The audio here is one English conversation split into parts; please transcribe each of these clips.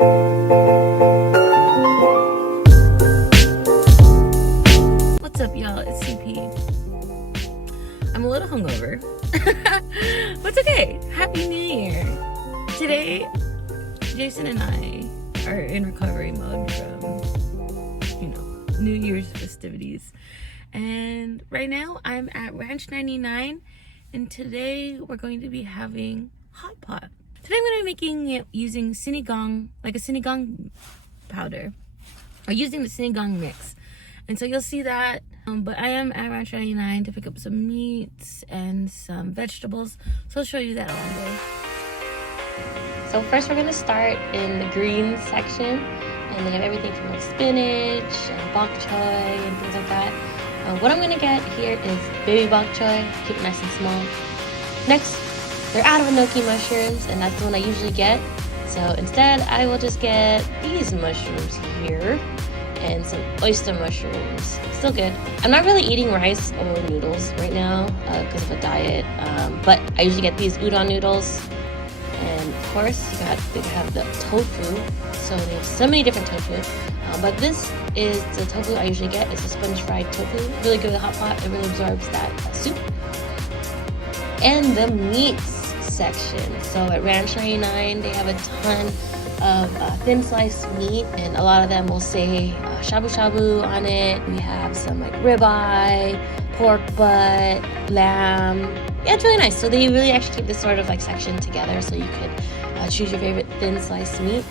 What's up, y'all? It's CP. I'm a little hungover, but it's okay. Happy New Year. Today, Jason and I are in recovery mode from, New Year's festivities. And right now, I'm at Ranch 99, and today we're going to be having hot pot. Today I'm going to be making it using Sinigang, like a Sinigang powder, or using the Sinigang mix. And so you'll see that, but I am at Ranch 99 to pick up some meats and some vegetables, so I'll show you that along the way. So first we're going to start in the green section, and they have everything from like spinach and bok choy and things like that. What I'm going to get here is baby bok choy, keep it nice and small. Next, they're out of enoki mushrooms, and that's the one I usually get. So instead, I will just get these mushrooms here and some oyster mushrooms. Still good. I'm not really eating rice or noodles right now because of a diet, but I usually get these udon noodles. And of course, they have the tofu. So they have so many different tofu. But this is the tofu I usually get. It's a sponge fried tofu. Really good with hot pot. It really absorbs that soup. And the meats section. So at Ranch 99, they have a ton of thin sliced meat, and a lot of them will say shabu shabu on it. We have some like ribeye, pork butt, lamb. Yeah, it's really nice. So they really actually keep this sort of like section together, so you could choose your favorite thin sliced meat.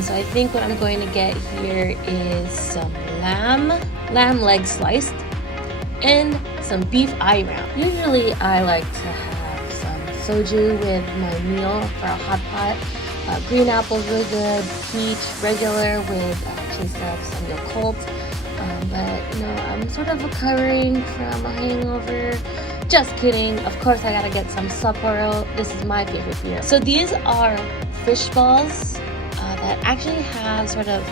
So I think what I'm going to get here is some lamb leg sliced, and some beef eye round. Usually I like to have some soju with my meal for a hot pot. Green apple's really good, peach, regular with chase up some Yakult. But I'm sort of recovering from a hangover. Just kidding. Of course I gotta get some Sapporo. This is my favorite beer. So these are fish balls that actually have sort of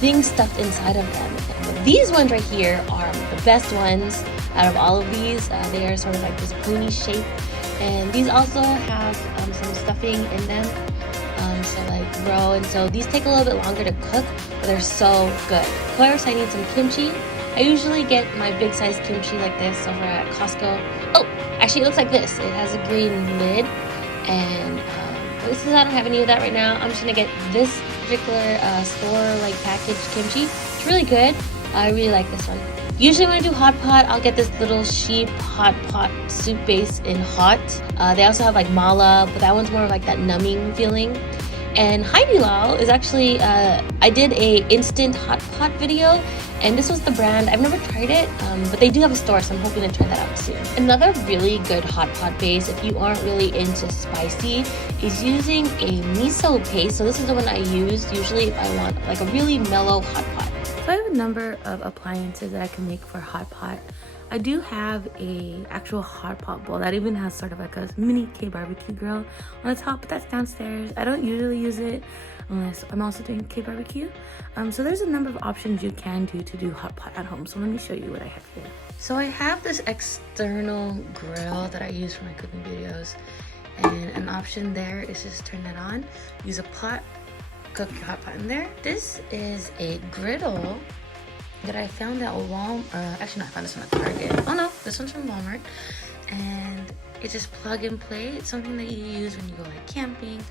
things stuffed inside of them. But these ones right here are the best ones out of all of these. They are sort of like this pony shape, and these also have some stuffing in them. So like roe, and so these take a little bit longer to cook, but they're so good. Of course, I need some kimchi. I usually get my big size kimchi like this over at Costco. Oh, actually it looks like this. It has a green lid, and since I don't have any of that right now, I'm just gonna get this particular store like packaged kimchi. It's really good. I really like this one. Usually when I do hot pot, I'll get this little sheep hot pot soup base in hot. They also have like mala, but that one's more like that numbing feeling. And Haidilao is actually, I did a instant hot pot video, and this was the brand. I've never tried it, but they do have a store, so I'm hoping to try that out soon. Another really good hot pot base, if you aren't really into spicy, is using a miso paste. So this is the one I use usually if I want like a really mellow hot pot. So I have a number of appliances that I can make for hot pot. I do have a actual hot pot bowl that even has sort of like a mini K-barbecue grill on the top, but that's downstairs. I don't usually use it unless I'm also doing K-barbecue. So there's a number of options you can do to do hot pot at home. So let me show you what I have here. So I have this external grill that I use for my cooking videos, and an option there is just turn that on, use a pot, cook your hot pot in there. This is a griddle that I found at Walmart. Actually, no, I found this one at Target. Oh no, this one's from Walmart. And it's just plug and play. It's something that you use when you go like camping.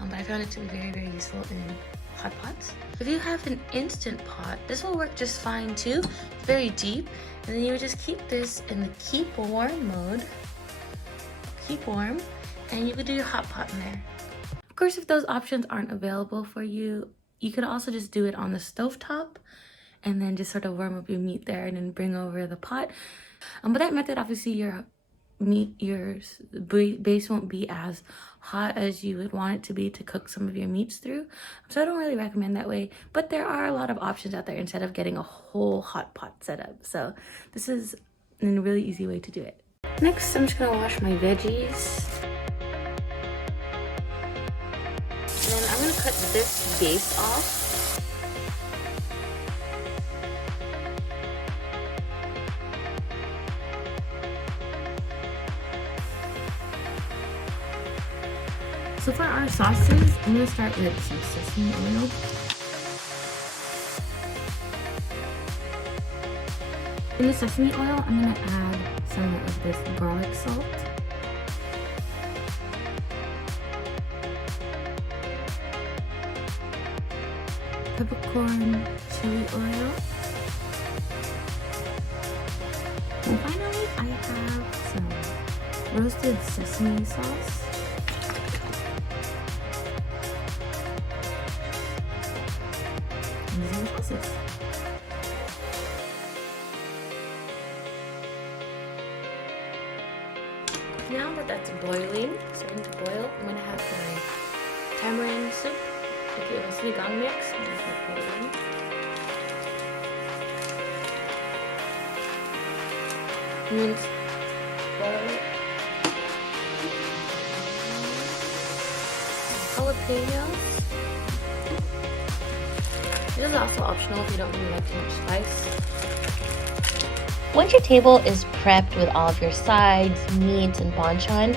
But I found it to be very, very useful in hot pots. If you have an instant pot, this will work just fine too. It's very deep. And then you would just keep this in the keep warm mode. Keep warm. And you could do your hot pot in there. Of course, if those options aren't available for you, you could also just do it on the stovetop, and then just sort of warm up your meat there and then bring over the pot. But that method, obviously your base won't be as hot as you would want it to be to cook some of your meats through. So I don't really recommend that way, but there are a lot of options out there instead of getting a whole hot pot setup. So this is a really easy way to do it. Next, I'm just gonna wash my veggies. And then I'm gonna cut this base off. So for our sauces, I'm going to start with some sesame oil. In the sesame oil, I'm going to add some of this garlic salt. Peppercorn chili oil. And finally, I have some roasted sesame sauce. And these are the sauces. Now that that's boiling, starting to boil, I'm going to have my tamarind soup. Okay, it was Sinigang mix. I'm just gonna put it in. Minced garlic. Jalapenos. This is also optional if you don't really like too much spice. Once your table is prepped with all of your sides, meats, and banchan,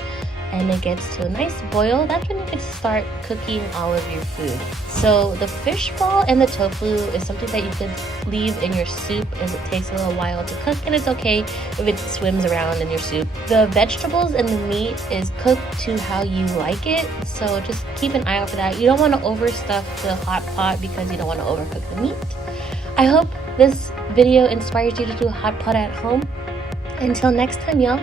and it gets to a nice boil, that's when you can start cooking all of your food. So the fish ball and the tofu is something that you could leave in your soup as it takes a little while to cook, and it's okay if it swims around in your soup. The vegetables and the meat is cooked to how you like it, so just keep an eye out for that. You don't want to overstuff the hot pot because you don't want to overcook the meat. I hope this video inspires you to do a hot pot at home. Until next time, y'all.